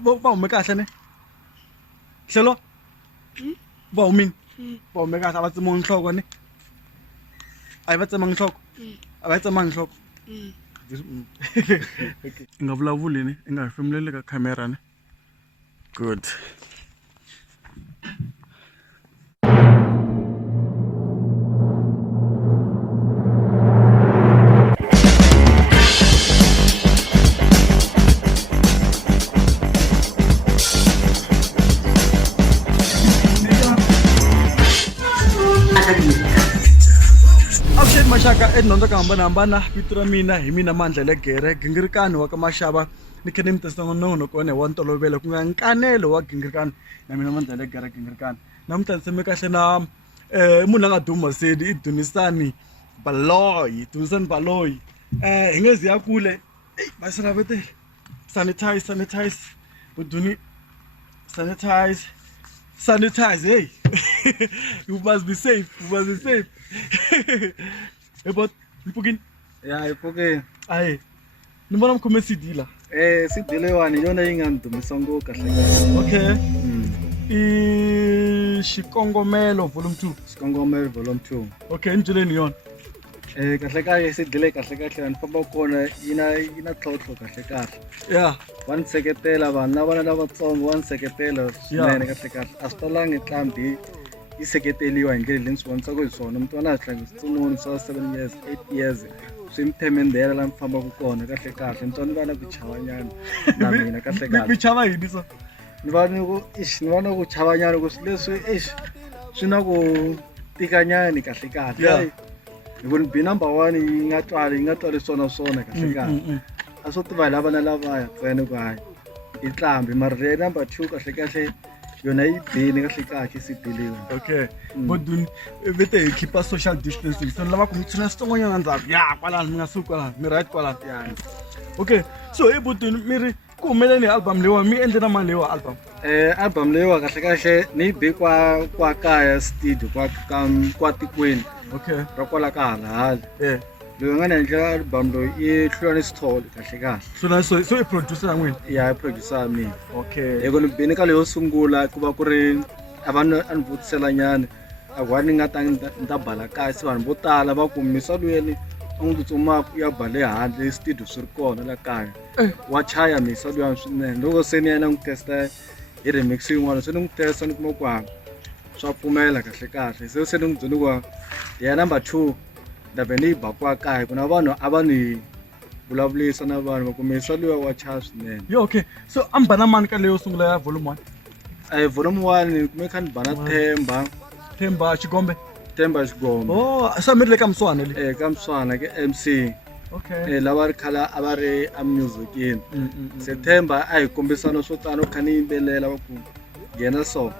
ba ume kahle ne hlelo ba umin ba ume kahle abatse mo nhloko ne ayi batse mangihloko abatse mangihloko ngavulavuli ne ingafemlele ka camera ne good Mashaka edinonda ka hambana vito ra mina hi mina Mandla Gingirikani wa ka Mashava ni khe ni mi tisa nongonoko kone wa ntolovelo ku nga Nkanelo wa Gingirikani na mina Mandla Gingirikani namuntlha ni tshame kahle na munhu a nga duma sedi i DUNISANI Baloyi hi nge zi ya kule basira vete sanitize buduni sanitize hey you must be safe but ipukin ya ipuke ai ni mbona mkhome sidila sidile wani yona yingandumisa ngoko kahle okay i xikongomelo volume 2 okay njheleni yona kahle kahle sidile kahle ni famba kona yina tlhotlo kahle yeah one seketela vana lavatsongo one seketela swinene kahle a swi talangi ntlambi yi seketeliwa hi ndlela leyi swi vonisaka hi swona mntwana a tlanga switsumuni swa 7 years 8 years swi mi themendela la mi fambaka kona kahle mntwana va na ku chavanyana na mina kahle mi chava yini so ni vona ku chavanyana ku leswi swi na ku tikanyani kahle hikuva ni bi number 1 yi nga twali swona kahle a swo tiva hi lavana lavaya ntsena ku hayi yi tlambi mara le number 2 kahle yona yi bini kahle sidiliwe okay boduni vete hi keep social distancing so lava ku mi tshuna switsongonyana ndzhaku ya kwalani mi nga suki kwalani mi right kwalani yani okay so hi boduni mi ri ku humeleni album leyiwa mi endle na mali leyiwa album album leyiwa kahle ni bi kwa kaya studio kwa tikweni okay ra kwala ka halala loyi nga ni endlela album loyi i hlulani Sithole kahle so i producer ya n'wina ya i producer ya mina okay hikuva ni bini ka leyo sungula ku va ku ri a ni vutisela nyana a ku ni nga ta ni ta bala kahle vanhu vo tala va ku misa luyeni a n'wi tsutsumaka ya bale handle studio swi ri kona la kaya wa chaya misa luyani swinene loko se ni ya na n'wi testa hi remix yin'wana se ni n'wi testa ni kuma ku swa pfumela kahle se ni n'wi byeli ku ya number 2 ndave ni ba kwa kaya ku na vanhu a va ni vulavulisa na vanhu va kumisa luya wa chaya swinene yo okay so ambana mani ka leyo sungula ya volume 1 volume 1 kume kha ni bana Themba Xigombe oh so mi ri le ka Mswana le ka Mswana ke MC okay lava ri khala a va ri a musicini se Themba a hi kombisana swo tano kha ni yimbelela va ku nghena so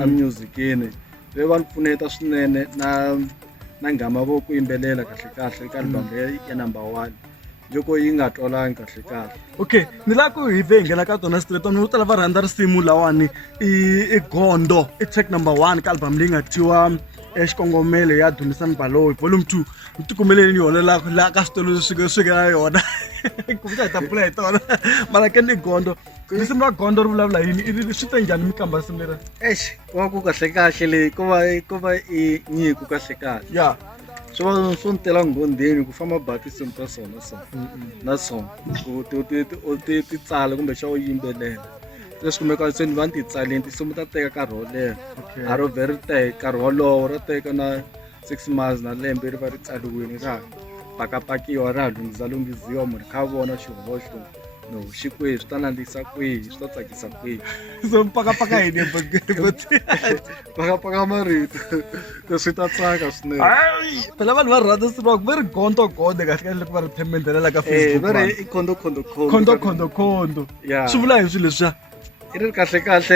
a musicini ve va ni pfuneta swinene na ngama vo ku yimbelela kahle ka album ya number 1 loko yi nga twalangi kahle okay ni la ku hi ve nghena ka tona straight on utala va rhandza risimu lawani i Gondo i track number 1 ka album leyi nga tiwa xikongomelo ya DUNISANI Baloyi volume 2 mtikumeleni yona la ka switolo swi ka yona ku ta pfula hi tona mara ke ni Gondo risimu ra Gondo ri vulavula yini swi te njhani mi kamba risimu lera wa ku kahle leyi ko va i nyiku kahle ya swo ntela nghondeni ku famba ba tinsimu ta na sona ku ti tsala kumbe xa u yimbelela leswi kumeka se ni va ni ti tsaleni tinsimu ta teka nkarhi wo leha a ro vheri teka nkarhi wolowo ro teka na 6 months na lembe ri va ri tsaliwini ra pakapakiwa ra lunghiziwa munhu kha vona xihoxo no xi kwihi swi ta nandzisa kwihi swi ta tsakisa kwihi so pakapaka yini pakapaka marito swi ta tsaka swinene phela vanhu va rhandza siku va ri Gondo kahle loko va ri themendelela ka Facebook va ri khondo swi vula hi swilo leswiya i ri kahle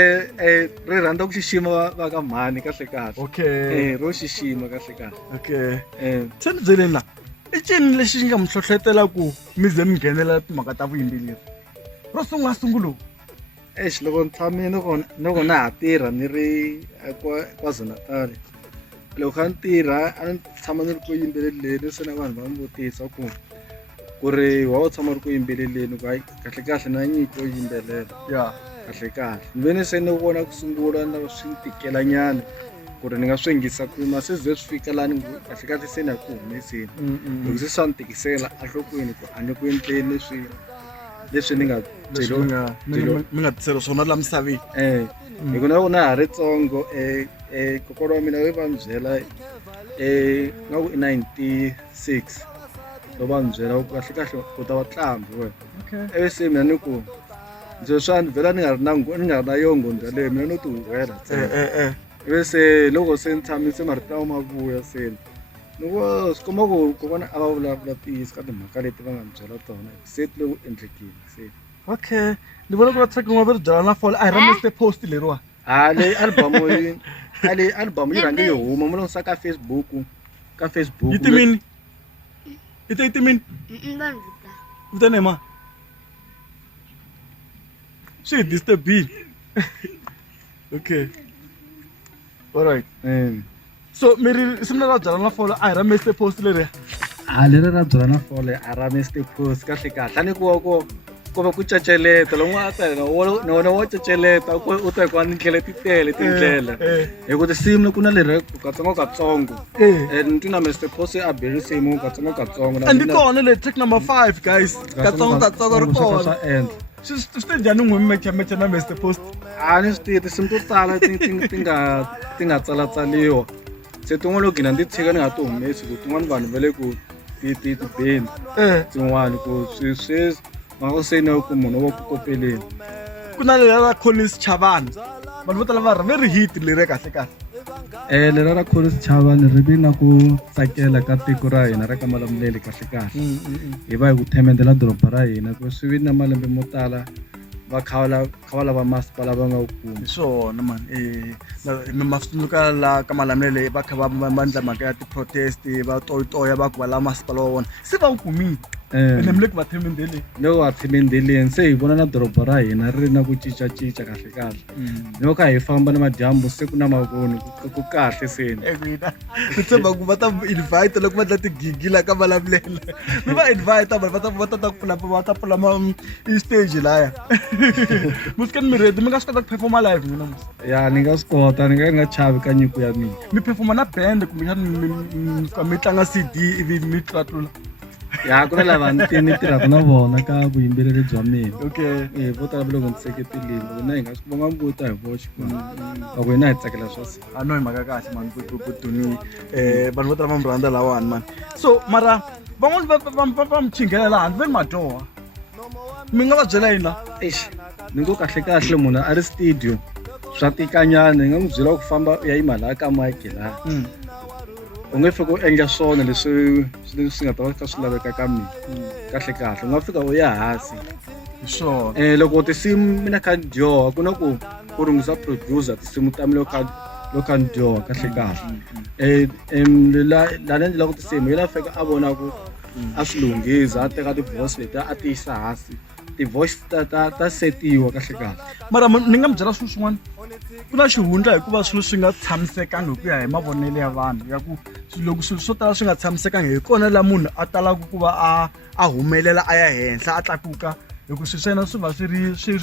ri rhandza ku xixima va ka mhani kahle okay ro xixima kahle okay se ni byeleni la i cini lexi xi nga mi hlohlotela ku mi ze mi nghenela timhaka ta vuyimbeleri ro sungulo loko ni tshamile loko na ha tirha ni ri KwaZulu-Natal loko kha ni tirha a ni tshama ni ri ku yimbeleleni se na vanhu va mi vutisa ku ri wa u tshama ri ku yimbeleleni ku hayi kahle na nyiko yimbelela ya kahle ni ve ni se ni vona ku sungula na swi tikela nyana ku ri ni nga swi yingisa kwini se ze swi fika lani kahle se na ku humeseni loko se swa ni tikisela enhlokweni ku a ni ku endleni leswi ni nga mi nga tisela swona la misaveni hikuva na vona ha ri tsongo kokolo wa mina we va ni byela nga ku i 96 lo va ni byela ku kahle u ta va tlambi wena ivi se mina ni ku ndzi swa ni vhela ni nga ri na yongo ndleleyo mina no ti huwela ivi se loko se ni tshamise marito ma vuya se ni vo swi komba ku kokwana a va vulavula tiyisi ka timhaka leti va nga ni byela tona se ti le ku endlekeni se okay ni vona ku va track n'wana va ri byala na fole a hi rameste post leriwa leyi album yi rhange yi huma mu langutisa ka Facebook yi timini yi timini vitane ma swi hi disturbile okay all right so mi ri simna ra byala na fole a hi rameste post leriya leri ra byala na fole a rameste post kahle a ni ku va ku ceceleta loko a ta wona wa ceceleta u ta ku ni ndlela ti tele tindlela hi ku tinsimu ku na leri katsongo ni twi na Mr Post a beri nsimu katsongo and kona le track number 5 guys katsongo ri kona swi te njhani n'wi mecha na Mr Post ni swi tivi tinsimu to tala ti nga tsalatsaliwa se tin'wana loko gina ndzi tshika ni nga ti humesi ku tin'wana vanhu va le ku ti beni tin'wana ku swi mako se na ku munhu wa ku kopeleni ku na leri ra Collins Chavani vanhu vo tala va ri very hit leri kahle leri ra Collins Chavani ri vi na ku tsakela ka tiko ra hina ra ka Malamulele kahle hi va hi ku themendela doroba ra hina ku swi vi na malembe mo tala va khavala va masipala va nga wu kumi swona man mi mafundzuka la ka Malamulele va kha va mandla mhaka ya ti-protest va toya va ku va la masipala wa vona se va wu kumile ene mi le ku va themendeleni loko va themendeleni se hi vona na doroba ra hina ri na ku cincacinca kahle loko kha hi famba na madyambu se ku na mavoni ku kahle seni ni tshemba ku va ta invite loko va dla tigigi la ka Malamulele mi va invite va ta pfula i-stage laya musikani mi ready mi nga swi kota ku performa live n'wina ya ni nga swi kota ni nga chavi ka nyiko ya mina mi performa na band kumbexani mi tlanga CD ivi mi tlatlula ya ku na lava ni tirhaka na vona ka vuyimbeleri bya mina okay vo tala loko ni seketelini na hi nga swi vonga mbuta hi voxe loko hina hi tsakela swasi a no hi mhaka kahle man ku duni vanhu vo tala va mi rhandza lawani man so mara van'wani va mi chingela laha handle ve ni madyoha mi nga va byela yini ni ngo kahle munhu a ri studio swa tikanyana ni nga n'wi byela ku famba ya yima laha ka mike laha u nge fika u endla swona leswi nga ta va kha swi laveka ka mina kahle u nga fika u ya hansi hi swona loko tinsimu mina kha ni dyoha ku na ku rungisa producer tinsimu ta mina loko kha ni dyoha kahle la ni endlaka tinsimu yi la fika a vona ku a swi lunghisa a teka ti-voice leti a ti yisa hansi ti-voice ta setiwa kahle mara ni nga mi byela swilo swin'wana ku na xihundla hikuva swilo swi nga tshamisekangi hi ku ya hi mavonelo ya vanhu ya ku loko swilo swo tala swi nga tshamisekangi hi kona la munhu a talaka ku va a humelela a ya henhla a tlakuka hi ku swilo swa yena swi va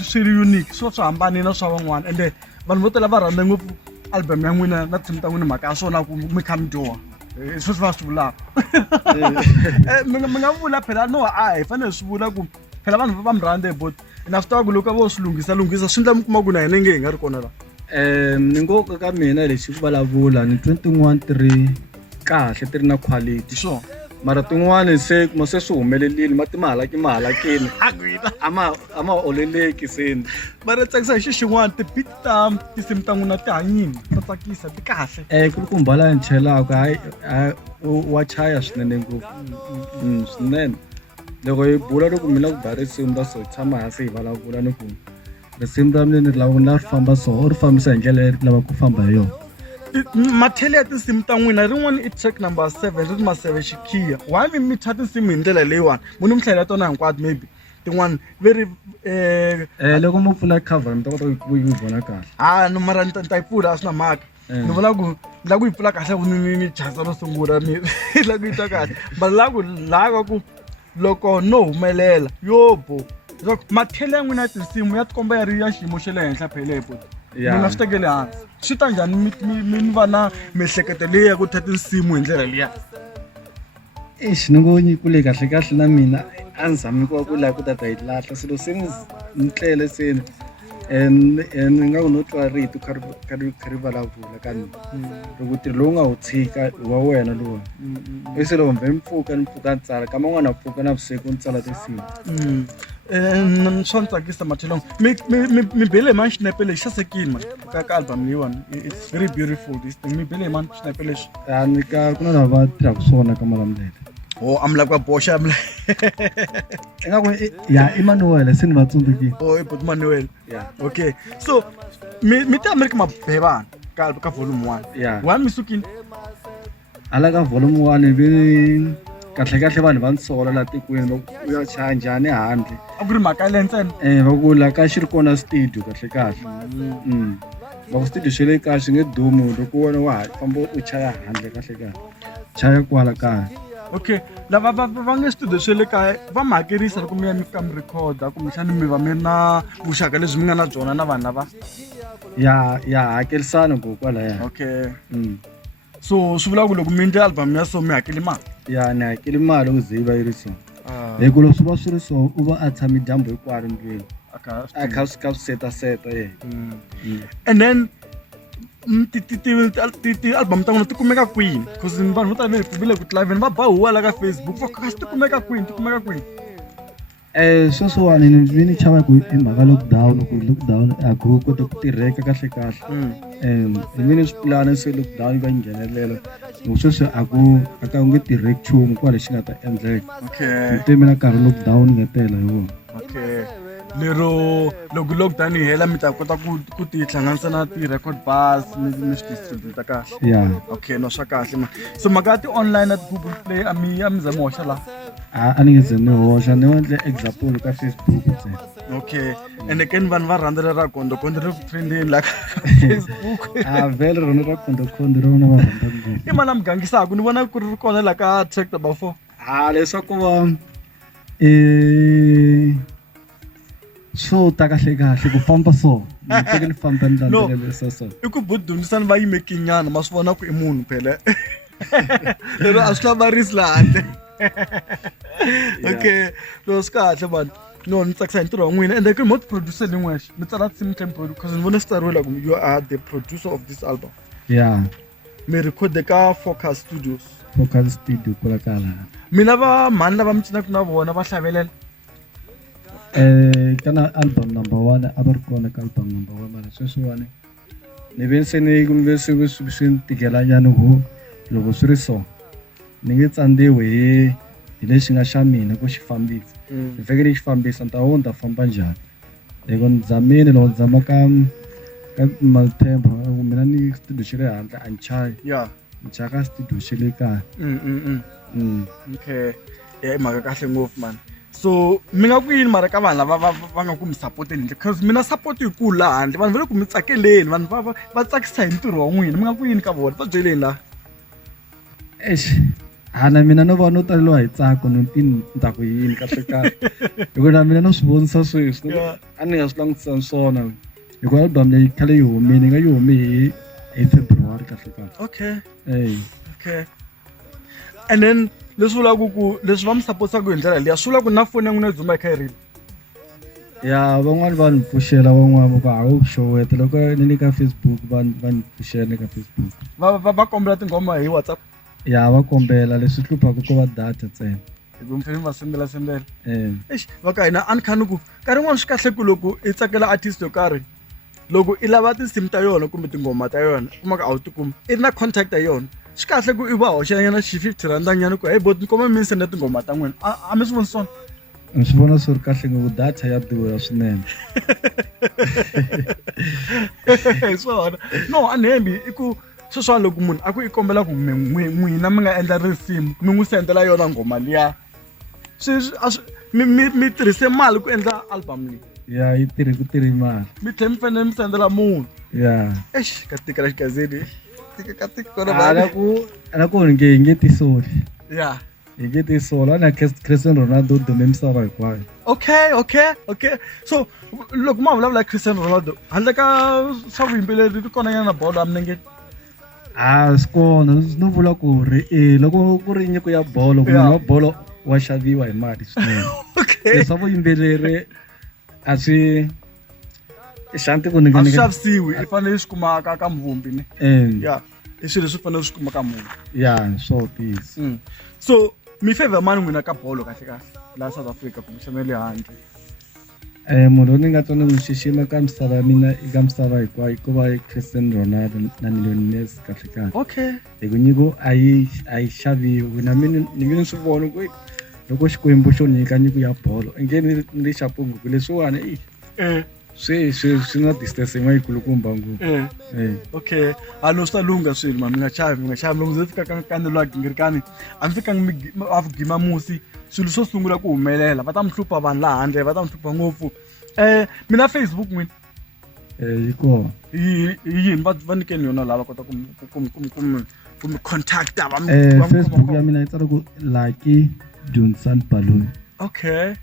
swi ri unique swi va swi hambanile na swa van'wana ende vanhu vo tala va rhandza ngopfu album ya n'wina na tinsimu ta n'wina mhaka ya swona ku mi kha mi dyoha swi va swi vulaka mi nga vula phela no hi fanele swi vula ku phela vanhu va mi rhandza but na swi tiva ku loko vo swi lunghisa swi endla mi kuma ku na hina nge hi nga ri kona la ni ngo ka mina lexi ku vulavula ni tin'wana ti ri kahle ti ri na quality sure mara tin'wana se kuma se swi humelelile mahalakini a ma oleleki seni mara tsakisa hi xin'wana ti-beat ta tinsimu ta n'wina ti hanyini ta tsakisa ti kahle ku ri ku mbala ni chelaka hayi wa chaya swinene ngopfu swinene loko hi bula loko mina ku ba risimu ra so hi tshama hansi hi vulavula ni ku risimu ra mina ni lava na ri famba so u ri fambisa hi ndlela leyi lava ku famba hi yona mathele ya tinsimu ta n'wina rin'wana i track number 7 ri ri maseve xikhiya why mi thya tinsimu hi ndlela leyiwani munhu mi tlhelela tona hinkwato maybe tin'wana very loko mo pfula cover mi ta kota ku yi vona kahle no mara ni ta yi pfula a swi na mhaka ni vona ku la ku yi pfula kahle ni jaza ro sungula ni la ku yi twa kahle but la ku loko no humelela yobo mathele ya n'wina ya tinsimu ya tikomba ya ri ya xiyimo xa le henhla phelepo mi nga swi tekeli hansi swi ta njhani mi va na miehleketo leyi ya ku tha tinsimu hi ndlela liya ni ngo nyikule kahle kahle na mina a ni zami ku la ku tata hi lahla swilo se ni tlele seni and nga ku no twa rito kha ri vulavula ka mina loko tirho lowu nga wu tshika wa wena lowu ese loko mbe ni pfuka ni tsala kama n'wana pfuka na vusiku ni tsala tinsimu swa ni tsakisa mathelongo mi bele hi mani xinepe lexi sasekini ka album leyiwani it's very beautiful this thing mi bele hi mani xinepe lexi ni ku na lava va tirhaka swona ka malamulele I'm like a bocha. Yeah, Emmanuel, send my tsundzuki. Oh, but Manuel. Yeah. Okay. So, me ta America mabheba ka volume 1. Yeah. One misukin. Alaga volume 1 be kahle kahle vanhu va nsola la tikweni u ya chaya njhani handle. A ku ri mhaka ya le ntsena. Va ku la ka xi ri kona studio kahle kahle. Va ku studio xi le kaya swi nge dumi loko wena wa famba u chaya handle kahle kahle. Chaya kwala kaya. Okay, lava va nge studio swe le kaya va mi hakerisa loko mi ya mi fika mi recorda kumbexani mi va mi na vuxaka lebyi mi nga na byona na vanhu lava ya hakerisana ku kwalaya. Okay. So swi vula ku loko mi endle album ya so mi hakeli mali ya ni hakeli mali ku ze yi va yi ri so loko loko swi va swi ri so u va a tshame dyambu hinkwaro ndlwini a kha swi seta ye and then ti-album ta n'wina ti kumeka kwini because vanhu vo tala hi pfuvile ku live va ba huwa la ka Facebook va kha ti kumeka kwini sweswiwani ni chava ku i mhaka lockdown a ku kota ku tirheka kahle kahle ni swi pulana se lockdown yi va nghenelela sweswi a ka u nge tirheki nchumu kwale xi nga ta endleka na nkarhi lockdown yi nga tela hi wona okay lero loko lockdown yi hela mi ta kota ku ti hlanganisa na ti-record bars mi swi distributa kahle yeah okay no swa kahle so mhaka ti-online na ti-Google Play a mi za mi hoxa laha a ni nge ze ni hoxa ni endle example ka Facebook ntsena okay ende ke ni vanhu va rhandzela ra gondo ri ku trendeni la ka Facebook vele rona ra gondo rona va rhandza i mani a mi gangisaka ni vona ku ri kona la ka track number 4 leswaku va so ta kahle kahle ku famba so teke ni famba ni landzelela so i ku budunisani va yimekinyana ma swi vona ku i munhu phela lero a swi hlamarisi laha handle okay lo swi kahle vanhu no ni tsakisa hi ntirho wa n'wina ende ku mo ti-producer ni n'wexe mi tsala sim tempo because ni vone swi tsariwile ku you are the producer of this album yeah mi record ka Focus Studio kula kala mina va mani lava mi cinaka na vona va hlavelela kana album number 1 a va ri kona ka album number 1 mara sweswiwani ni ve se ni kumbe swi tikela nyana ho loko swi ri so ni nge tsandziwi hi lexi nga xa mina ku xi fambisa ni fike ni xi fambisa ni ta famba njhani loko ni zamile loko ni zama ka Maltempo mina ni studio xi le handle a ni chayi ni chaya ka studio xi le kaya okay i mhaka kahle ngopfu man so mi nga ku yini mara ka vanhu lava va nga ku mi sapoteni because mina support yi kulu laha handle vanhu va le ku mi tsakeleni vanhu va tsakisa hi ntirho wa n'wina mi nga ku yini ka vona va byeleni laha na mina no va no taleliwa hi tsako ni ta ku yini kahle kahle hikuva na mina no swi vonisa sweswi a ni nga swi langutisani swona hikuva album leyi khale yi humile nga yi hume hi February kahle kahle okay and then leswi vulaka ku leswi va mi sapotaku hi ndlela liya swi vula ku na foni ya n'wina yi dzuma hi kha yi rila ya van'wani va ni pfuxela van'wani va hawu xoweta loko ni le ka Facebook va ni pfuxela ka Facebook va kombela tinghoma hi WhatsApp ya va kombela leswi hluphaka ko va data ntsena hikuva mi fanele va sendela va ka hina a ni khani ku nkarhi wun'wani swi kahle ku loko i tsakela artist yo karhi loko i lava tinsimu ta yona kumbe tinghoma ta yona kumaka a wu tikumi i ri na contact ya yona swi kahle ku i va hoxanyana xi-50 nyana ku hey bot ni koma mi senda tinghoma ta n'wina a mi swi voni swona ni swi vona swi ri kahle ngopfu data ya durha swinene swona no a ni hembi i ku sweswiwani loko munhu a ku i kombela ku n'wina mi nga endla risimu mi n'wi sendela yona nghoma liya mi tirhise mali ku endla album leyi ya yi ku tirhi mali mi tlhela mi fanele mi sendela munhu ya ka tikela xigazeni ana ku nge tisoli hi ke tisola na Cristiano Ronaldo dume misava hinkwayo. Okay. So loko ma vulavula Cristiano Ronaldo handle ka swa vuyimbeleri ri kona nyana na bolo a milengeni. Swi kona no vula ku ri loko ku ri nyiko ya bolo munhu wa bolo wa xaviwa hi mali swinene. Leswa vuyimbeleri a swi shanti ku a swi xavisiwi i fanele swi kuma ka muvumbi ne ya i swilo leswi fanele swi kuma ka munhu ya swo tisa. So mi favor mani n'wina ka bolo kahle laha South Africa kumbe xana le handle. Munhu ni nga tsona n'wi xixima ka misava ya mina eka misava hinkwayo ku va Cristiano Ronaldo na Lionel Messi kahle. Hi ku nyiko a yi xaviwi na mina ni nge ni swi vona ku loko Xikwembu xo nyika nyiko ya bolo i nge ni ri xapungu ku leswiwani swi na distance yikulukumba ngopfu. Okay a no swi ta lunga swilo ma mi nga chavi loko ndzi fika ka Nkanelo Gingirikani a mi fika a gima musi swilo swo sungula ku humelela va ta mi hlupha vanhu laha handle va ta mi hlupha ngopfu. Mina Facebook n'wini yi kona yini va nyikeni yona lava kota ku mi contacta va mi Facebook ya mina yi tsala ku Lucky DUNISANI BALOYI. Okay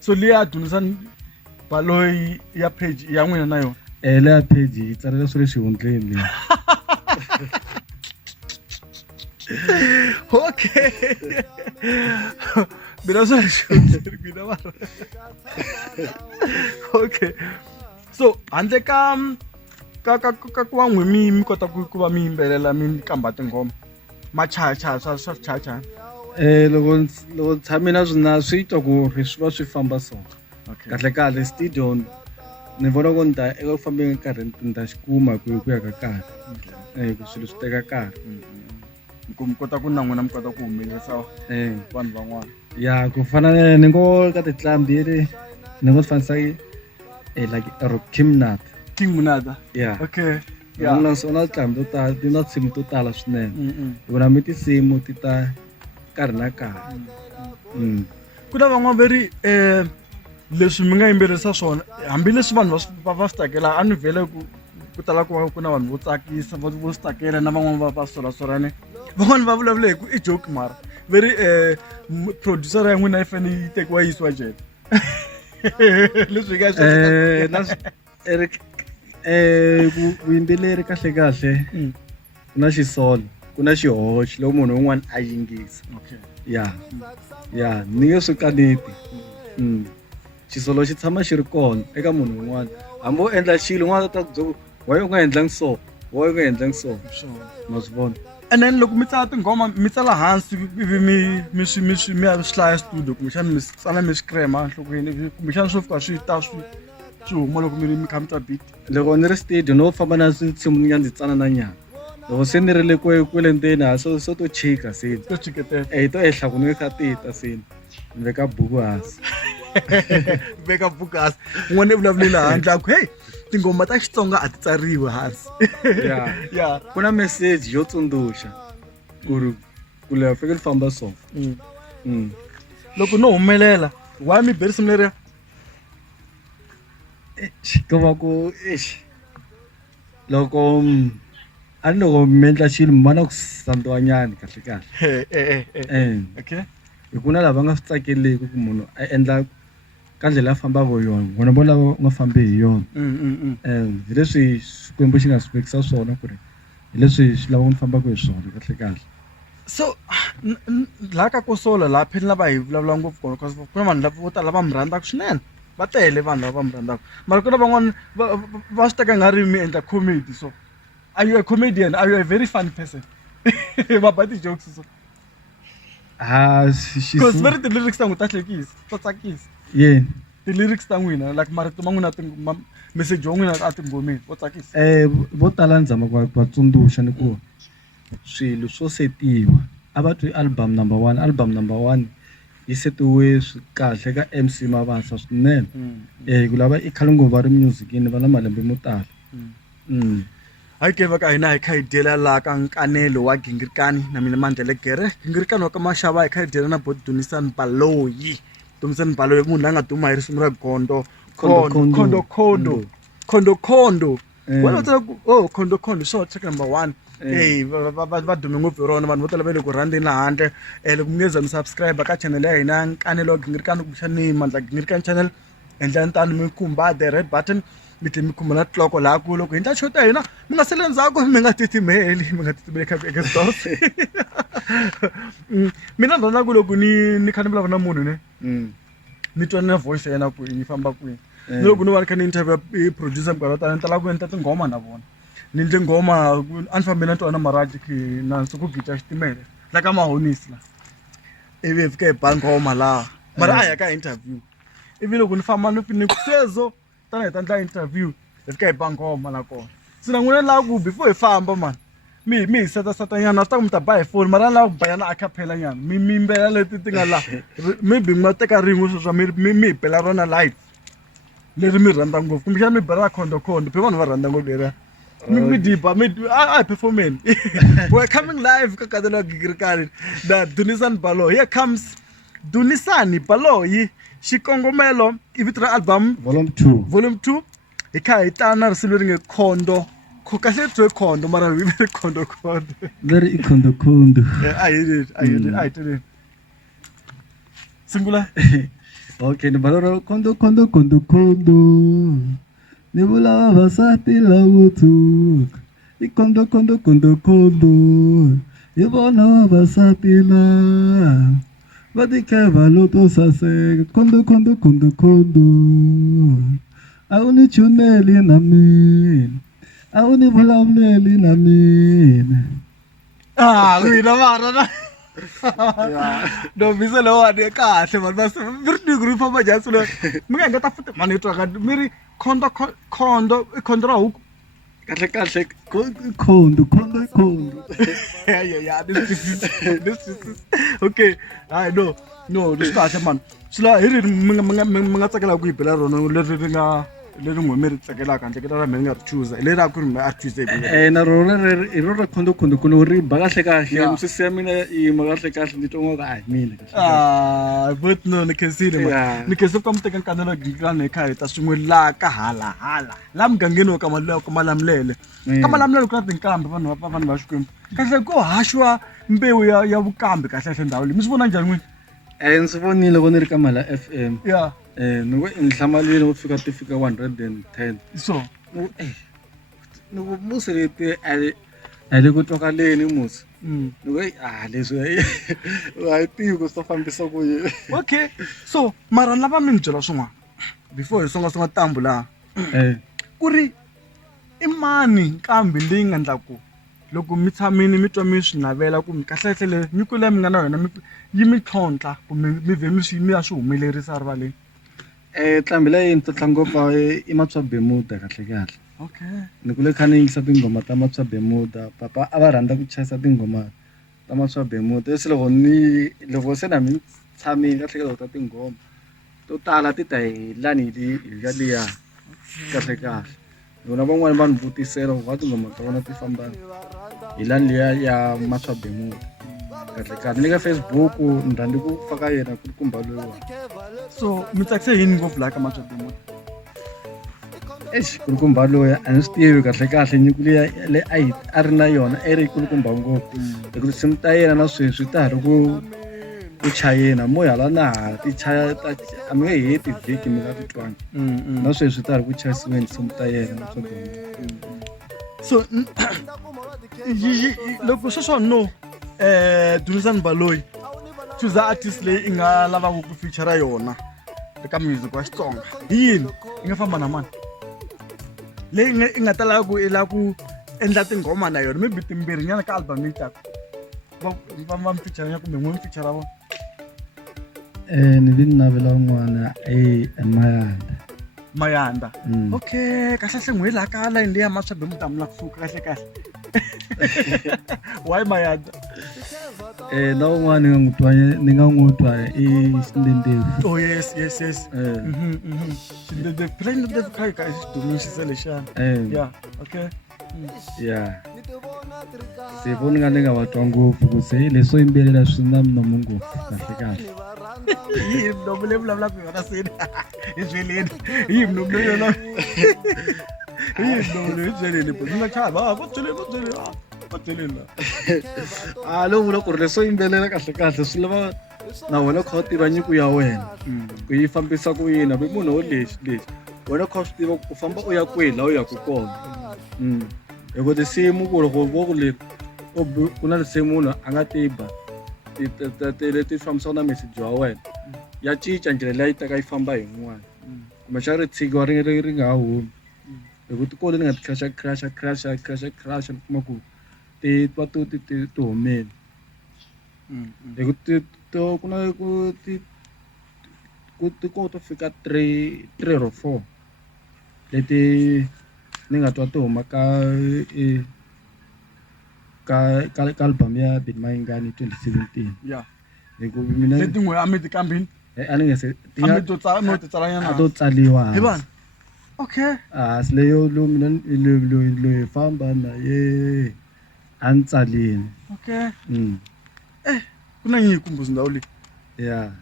so liya DUNISANI BALOYI ya page ya n'wina na yona leya page yi tsalela swilo leswi hundleni leyi. Okay mina swilo mara okay so handle ka ku va n'wi mi kota ku va mi yimbelela mi kamba tinghoma machaya swa chaya loko tshame na swina swi twa ku ri swi va swi famba so kahle studio ni vona ku ni ta eka ku fambeni ka nkarhi ni ta xi kuma ku ya ka nkarhi ku swilo swi teka nkarhi mi kota ku na n'wina mi kota ku humelerisa vanhu van'wana ya ku fana ni ngo ka titlambi ni ngo fanisa like King Mnata okay na swona tlambi to tala ti na tinsimu to tala swinene vona mi tinsimu ti ta nkarhi na nkarhi. Ku na van'wana va ri leswi mi nga yimbelerisa swona hambileswi vanhu va swi tsakela a ni vhele ku tala ku na vanhu vo tsakisa vo swi tsakela na van'wana va solasolane van'wana va vulavula hi ku i joke mara va ri producer ya n'wina yi fanele yi tekiwa yi yisiwa jele leswi ka vuyimbeleri kahle ku na xisolo ku na xihoxo loko munhu un'wana a yingisa ya ni nge swi kaneti xisolo xi tshama xi ri kona eka munhu un'wana hambi wo endla xilo un'wana ta byela why u nga endlangi so ma swi vona. And then loko mi tsala tinghoma mi tsala hansi ivi mi swi hlaya studio kumbexana mi tsala mi swi krema enhlokweni kumbexana swo fika swi huma loko mi kha mi twa beat. Loko ni ri studio no famba na swinsimu ni nga ndzi tsana na nyana loko se ni ri le kwele ndzeni so to chika seni to chiketela to ehla ku ni kha tita seni ni veka buku hansi veka buku hansi n'wana i vulavulela handle a ku hey tinghoma ta Xitsonga a ti tsariwi hansi ya ku na message yo tsundzuxa ku ri ku leha fike li famba so loko no humelela why mi beri simu leriya ko va ku loko a ni loko mi endla xilo mi va na ku sandziwa nyana kahle okay hi ku na lava nga swi tsakeleki ku munhu a endla ka ndlela ya fambaka yona vona vo lava nga fambi hi yona hi leswi Xikwembu xi nga swi vekisa swona ku ri hi leswi swi lavaka ni fambaka hi swona kahle so laha ka Kosola laha phela lava hi vulavula ngopfu kona because ku na vanhu lava vo tala va mi rhandzaka swinene va tele vanhu lava va mi rhandzaka mara ku na van'wana va swi teka nga ri mi endla comedy so are you a comedian? Are you a very funny person? About the jokes so because very the lyrics ta n'wi ta hlekisa ta tsakisa the lyrics ta n'wina like marito ma n'wina message wa n'wina a tinghomeni vo tsakisa vo tala ni zama ku va tsundzuxa ni ku swilo swo setiwa a va twi album number one yi setiwe kahle ka MC Mabasa swinene ku lava i khale ngopfu va ri musicini va na malembe mo tala hayi ke va ka hina hi kha hi dyela laha ka Nkanelo wa Gingirikani na mina Mandla Gingirikani wa ka Mashava hi kha hi dyela na bo DUNISANI BALOYI munhu la nga duma hi risimu ra khondo wena u tsala ku khondo so track number 1 hey va dume ngopfu hi rona vanhu vo tala va le ku rhandzeni la handle loko mi nge za mi subscribe ka channel ya hina Nkanelo Gingirikani kumbexani Mandla Gingirikani channel endlani tani mi khumba the red button mi tlhe mi khumba na tloko laha ku loko hi ndla shota hina mi nga sele ndzhaku mi nga titimeli eka stores mina ni rhandza ku loko ni kha ni vulavula na munhu ne ni twa na voice ya yena ku yi famba kwihi ni loko ni va ni kha ni interview i producer minkarhi yo tala ni tala ku endla tinghoma na vona ni ndle nghoma a ni fambe na twana maraji na nsuku gita xitimele la ka mahonisi la ivi hi fika hi ba nghoma laha mara a hi ya ka interview ivi loko ni famba ni sweswo tana hi ta ndla interview hi fika hi ba nghoma na kona se na n'wina laha ku before hi famba mani mi hi seta nyana swi ta ku mi ta ba hi foni mara ni lava ku baya na acapella nyana mi yimbelela leti ti nga laha maybe mi nga teka rin'we sweswo mi hi bela rona live leri mi rhandza ngopfu kumbexana mi bela khondokhondo phe vanhu va rhandza ngopfu leriya mi diba a hi performeni we're coming live ka Nkanelo Gingirikani na DUNISANI BALOYI. Here comes DUNISANI BALOYI xikongomelo i vito ra album volume 2 hi kha hi ta na risimu leri nge khondo kahle twe khondo mara hi ve khondo leri i khondokhondo a hi tele singula okay ni balora khondo ni vula vavasati lavo tshuka i khondo hi vona vavasati lava va tikheva loto saseka khondo a wu ni chuneli na mina a wu ni vulavuleli na mina wina vana na no visa lewani kahle vanhu mi ri tiku ri famba njhani swilo mi nga engeta futi mani hi twaka mi ri khondo ra huku kahle khondo okay hayi no leswi kahle mani swila hi rini mi nga tsakelaka ku yi bela rona leri n'we mi ri tsakelaka handle ka ra mina ni nga ri chuza leri a ku ri mi a ri chuze na rona hi rona khondo ku ri ba kahle misisi ya mina yi ma kahle ni twa ngo a hi mina but no ni khensile ni khense ku mi teka Nkanelo Gingirikani hi kha hi ta swin'we laha ka hala laha mugangeni wa ka Malamulele ku na tinkambe vanhu va Xikwembu kahle ko haxiwa mbewu ya vukambe kahle ndhawu leyi mi swi vona njhani n'wini ni swi vonile loko ni ri ka Mala FM ya ni ku ni hlamalile wo fika 110 so ni ku musi leti a le ku twakaleni musi ni ku leswi a hi tivi ku swi ta fambisa ku yini okay so mara ni lava mi ni byela swin'wana before hi songa tambu laha ku ri i mani nkambi leyi nga endlaku loko mi tshamini mi twa mi swi navela ku mi kahle nyiko leyi mi nga na yona yi mi tlhontlha kumbe mi vhe mi ya swi humelerisa rivaleni tlambi leyi ni tlotla ngopfu i Matswa Bemuda kahle okay ni kule kha ni yingisa tinghoma ta Matswa Bemuda papa a va rhandza ku chayisa tinghoma ta Matswa Bemuda se loko se na mi tshamini kahle loko ta tinghoma to tala ti ta hi lani hi liya kahle vona van'wani va ni vutisela va tinghoma ta vona ti famba hi lani liya ya Matswa Bemuda kahle ni ka Facebook ni rhandzi ku faka yena kumba loyiwa so mi tsakise yini ngopfu laha ka Matswa Bemuda kulukumba loyi a ni swi tivi kahle nyiko leyi a ri na yona i ri kulukumba ngopfu hi ku tinsimu ta yena na sweswi ta ha ri ku chayena mo hala na hala ti chaya a mi nge heti vhiki mi nga ti twangi na sweswi ta ha ri ku chayisiweni tinsimu ta yena so loko sweswo no DUNISANI BALOYI choose artist leyi i nga lavaka ku feature yona eka music wa Xitsonga hi yini i nga famba na mani leyi i nga ta lava ku i lava ku endla tinghoma na yona maybe timbirhi nyana ka album yi taka va mi feature nya kumbe n'we mi feature vona ni vi ni navela un'wana Mayanda okay kahle n'we laha ka line leyi ya Matswa Bemuda mi lava ku fuka kahle why Mayanda na un'wana ni nga n'wi twa i Xindendezi oh yes Xindendezi Xindendezi kha hi xi dumisisa lexana yeah okay se voni nga ni nga va twa ngopfu ku se leswo yimbelela swi na minomo ngopfu kahle hi minomo leyi vulavulaka yona seni hi byeleni hi minomo yona hi minomo leyi byeleni ni nga chava va byeleni lo vula ku ri leswo yimbelela kahle swi lava na wena kha u tiva nyiko ya wena ku yi fambisa ku yini hambi munhu wo lexi wena kha u swi tiva ku famba u ya kwihi laha u yaku kona hikuva tinsimu ku loko vo ku leri ku na tinsimu munhu a nga tiba leti fambisaka na meseji wa wena ya cinca ndlela leyi yi taka yi famba hi n'wana kumbexana ri tshikiwa ri nga ha humi hikuva tikole ni nga ti crash ni kuma ku ti twa ti humeni hikuva ku na ti kota to fika 3 or 4 leti ni nga twa ti huma ka album ya Nkanelo 2017 hikuva mina leti n'we a mi ti kambini a ni nga se a mi to tsalanyana to tsaliwa hi vanhu okay leyo loyi famba na ye a ni tsalini okay ku na nyiko mbuzi ndhawu leyi ya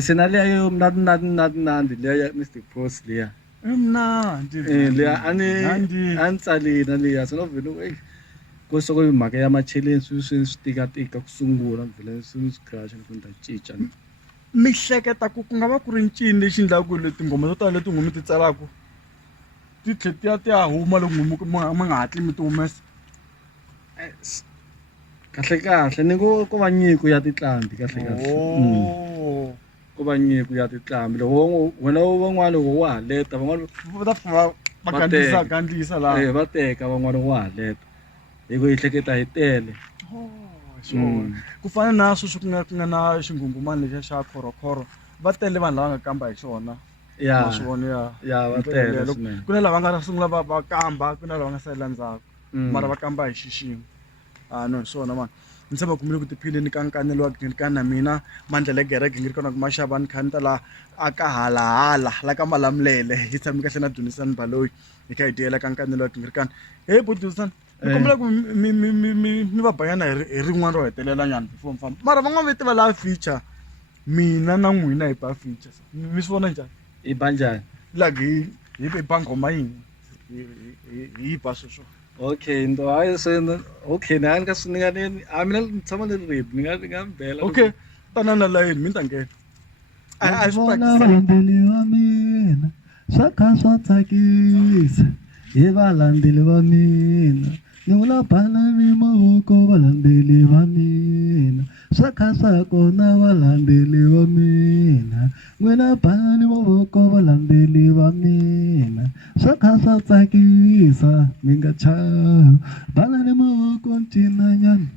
se na leyo mnandi leya ya Mr Post leya mnandi leya a ni tsalini leya se no vhele ku soko hi mhaka ya macheleni swi tika ku sungula vhele swi crash ku nda cinca mi hleketa ku nga va ku ri ncini lexi endlaku leti nghoma to tala leti nghomi ti tsalaku ti tlhe ti ya huma loko mi nga hatli mi ti humesa kahle ni ku va nyiko ya titlambi kahle ku va nyiko ya titlambi loko wena van'wana loko wa ha leta van'wana va gandlisa laha va teka van'wana wa ha leta hi ku hi hleketa hi tele ku fana na sweswi ku nga na xingungumani lexiya xa khorokhoro va tele vanhu lava nga kamba hi xona swi vona va tele ku na lava nga sungula va kamba ku na lava nga salela ndzhaku mara va kamba hi xiximo no hi swona mani ni tshemba kumile ku tiphileni ka Nkanelo wa Gingirikani na mina Mandla Gingirikani ku maxava ni kha ni ta la aka halahala la ka Malamulele hi tshami kahle na DUNISANI BALOYI hi kha hi tiyela ka Nkanelo wa Gingirikani hey bo DUNISANI ni kombela ku mi va banyana hi rin'wana ro hetelela nyana before mi famba mara van'wana va tiva laha feature mina na n'wina hi ba feature mi swi vona njhani hi ba njhani like hi ba nghoma yini hi ba sweswo okay ndo hayi okay na nga swi nga ni mina ni tshama ni ri ni nga bela okay tanana la yini mi ta nghena a swi valandeli va mina swa kha swa tsakisa hi valandeli va mina ni vula bana ni mavoko valandeli va mina swa kha swa kona valandeli va mina n'wina bana ni mavoko valandeli va mina swa kha swa tsakisa mi nga chavi bana ni mavoko cinanyana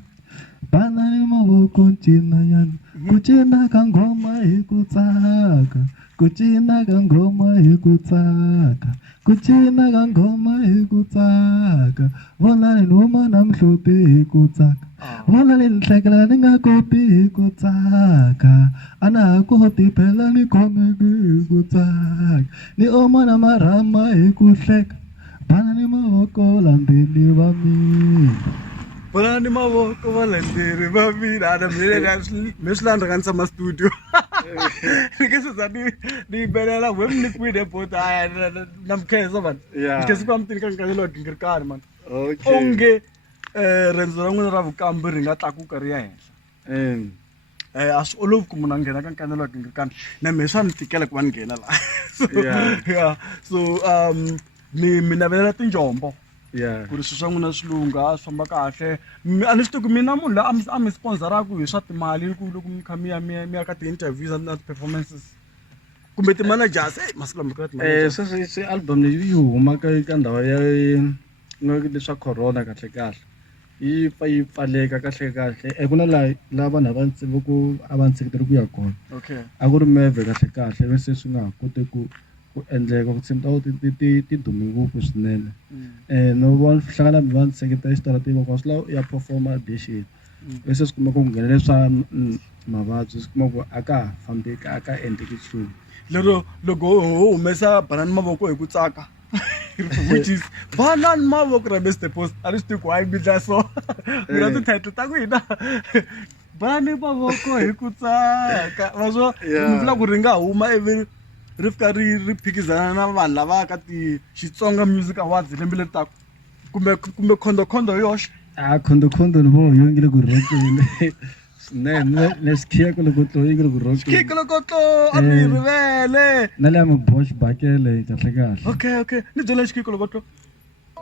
bana ni mavoko cinanyana ku cina ka nghoma hi ku tsaka ku cina ka nghoma hi ku tsaka ku cina ka nghoma hi ku tsaka vona ni huma na mhloti hi ku tsaka vona ni hlekela ni nga koti hi ku tsaka a na ha koti phela ni khomeki hi ku tsaka ni oma na marhama hi ku hleka bana ni mavoko valandeli va mina bana ni mavoko valanderi va mina mi swi landza ka ni tshama studio ni ke se za ni yimbelela we mi nyikiwile bot na mkhensa mani ni khensa ku amutini ka Nkanelo wa Gingirikani mani onge rendzo ra n'wina ra vukambi ri nga tlakuka ri ya henhla a swi olovi ku munhu a nghena ka Nkanelo wa Gingirikani na mehe swa ni tikela ku va ni nghena laha so mi navelela tinjombo ku ri swilo swa n'wina swilungha swi famba kahle a ni swi tivi ku mina munhu la a mi sponsoraku hi swa timali loko mi kha mi ya ka ti-interviews na ti-performances kumbe ti-managers masiku lama ka sweswi album leyi yi huma ka ndhawu ya leswa corona kahle yi pfaleka kahle ku na laha vanhu a va ntseketela ku ya kona a ku ri meve kahle vese swi nga ha koti ku endleka ku tshemba ti dume ngopfu swinene no vona hlangana mi va ntseketela xitarateni kwa swi lava ya performa audition vese swi kuma ku nghenele swa mavabyi swi kuma ku a ka ha fambeki a ka endleki nchumu lero loko ho humesa banani mavoko hi ku tsaka which is banani mavoko ra Mr Post a ri swi tivi ku hayi mi dla so mina ti-title ta ku hina banani mavoko hi ku tsaka va swo mi vula ku ri nga huma ivi ri fika ri phikizana na vanhu lava ka Xitsonga Music Awards lembe leri taka kumbe khondokhondo yoxe khondo ni bo yongile ku rokile ne skia ko lo tlo yongile ku rokile Xikikolokotlo a mi rivele. na le mo bosh bakele ka hlekala Okay ni byela xikikolokotlo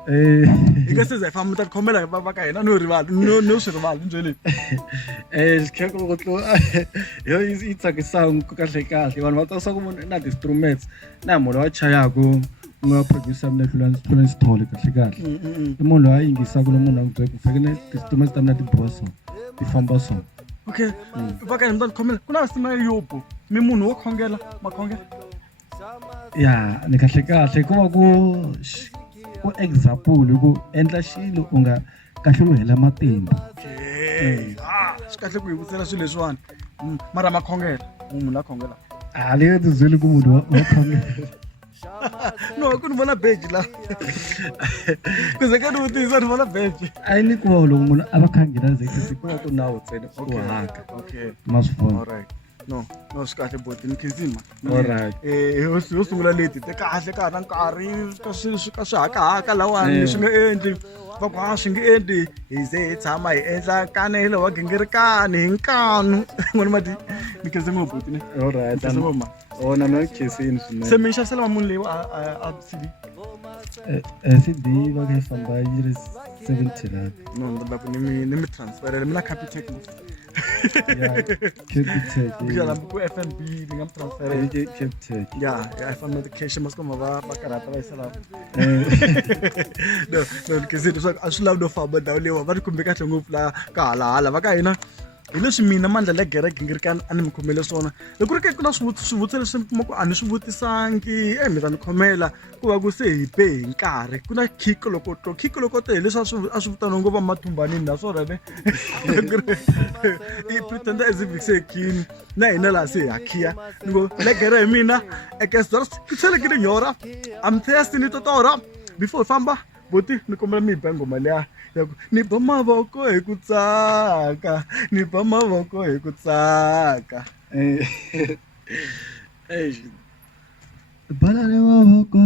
eh hi nga se za hi famba ta khomela va ka hina no rivala no swi rivali ni byeleni skia ko tlo yo itsakisang ku kahle kahle vanhu va tsakisa ku vona na instruments na munhu wa chayako nga producer mna influence thole kahle kahle i munhu loyi a yingisaka lo munhu a n'wi ku fakele instruments ta mina ti bosa ti famba so okay va ka hina mi ta ni khomela ku na sima yopo mi munhu wo khongela makhongela ya ni kahle kahle ku va ku example ku endla xilo u nga kahle u hela matimba swi kahle ku hi vutisela swilo leswiwani mara makhongela munhu la khongela leyo ti byeli ku munhu wa khongela no ku ni vona beji la ku ze ka ni vutisa ni vona beji a yi ni ku va loko munhu a va khangela zekisi ku va ku nawu ntsena u haka okay ma swi vona alright no swi kahle boti ni khizima alright yo sungula leti te kahle ka ha na nkarhi ka swi hakahaka lawani swi nga endli va ku swi nge endli hi ze hi tshama hi endla Nkanelo wa Gingirikani hi nkanu n'wina mati ni khense ngopfu boti ne alright khense ngopfu ma ona na khesini swinene se mi xavisela munhu leyi a CD CD va ka yi famba yi ri 70 rand no ni lava ku ni mi transferele mi na Capitec Capitec bijala ku FNB ni nga mi transferele Capitec ya I found medication mas kuma va karata va isela no ke se leswaku a swi lavi no famba ndhawu leyiwa va ni kumbe kahle ngopfu la ka hala va ka hina hi leswi mina Mandla Gingirikani a ni mi khomele swona loko ri ke ku na swivutiso leswi mi kuma ku a ni swi vutisangi mi ta ni khomela ku va ku se hi be hi nkarhi ku na khikolokotlo hi leswi a swi vitaniwa ngopfu mathumbanini naswona ne i pretend as if se kini na hina laha se hi hakhiya ni ngo legere hi mina ekesdors ku tlhele ki ni nyora am thirsty ni totora before hi famba boti ni kombela mi hi ba ngoma leya ni ba mavoko hi ku tsaka ni ba mavoko hi ku tsaka bala le mavoko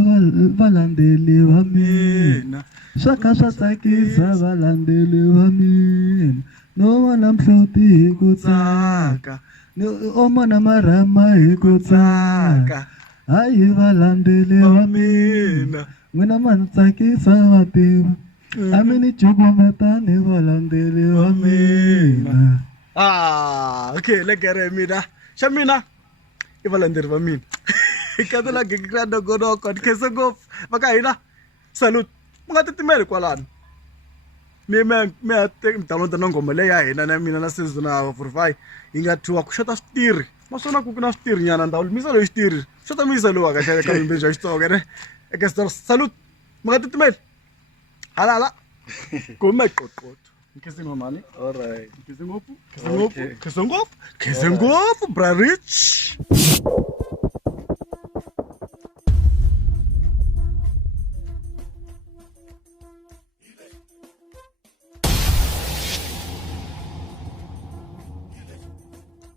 valandeli va mina swa kha swa tsakisa valandeli va mina no vona mhloti hi ku tsaka ni omona marama hi ku tsaka hayi valandeli va mina n'wina ma ni tsakisa vativa a mi ni cukumeta ni valandeli va mina okay legere mina xa mina i valanderi va mina Mandla Gingirikani nongonoko ni khense ngopfu va ka hina salute mu nga titimeli kwalani mi downloada na ngoma leyi ya hina na mina na season na 45 yi nga thiwa ku xota switirhi maswona ku na switirhi nyana ndhawu mi yisa loyi xitirhi xota mi yisa lowa kahle ka mimbirhi ya Xitsonga ne salute mu nga titimeli hala kume qoqoto nkhense mani alright nkhense ngopfu khense ngopfu bra rich